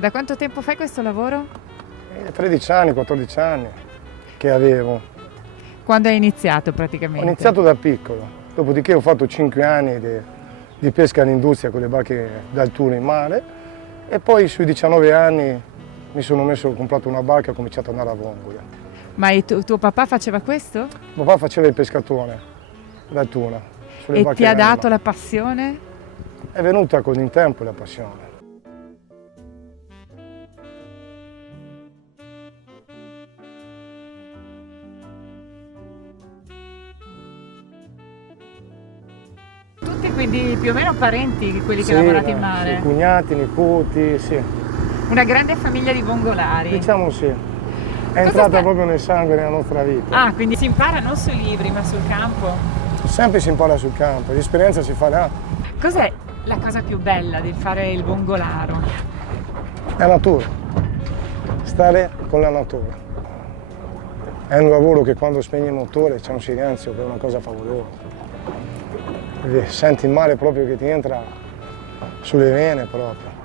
Da quanto tempo fai questo lavoro? 13 anni, 14 anni che avevo. Quando hai iniziato praticamente? Ho iniziato da piccolo, dopodiché ho fatto 5 anni di pesca all'industria con le barche d'altura in mare e poi sui 19 anni ho comprato una barca e ho cominciato ad andare a vongole. Ma tuo papà faceva questo? Papà faceva il pescatore d'altura. E ti ha dato la passione? È venuta con il tempo la passione. Tutti quindi più o meno parenti, quelli che Sì, lavorate in mare? Sì, cugnati, nipoti, sì. Una grande famiglia di vongolari? Diciamo sì. È entrata proprio nel sangue della nostra vita. Ah, quindi si impara non sui libri ma sul campo? Sempre si impara sul campo, l'esperienza si fa là. Cos'è la cosa più bella di fare il vongolaro? È natura, stare con la natura. È un lavoro che quando spegni il motore c'è un silenzio che è una cosa favolosa. Senti il mare proprio che ti entra sulle vene proprio.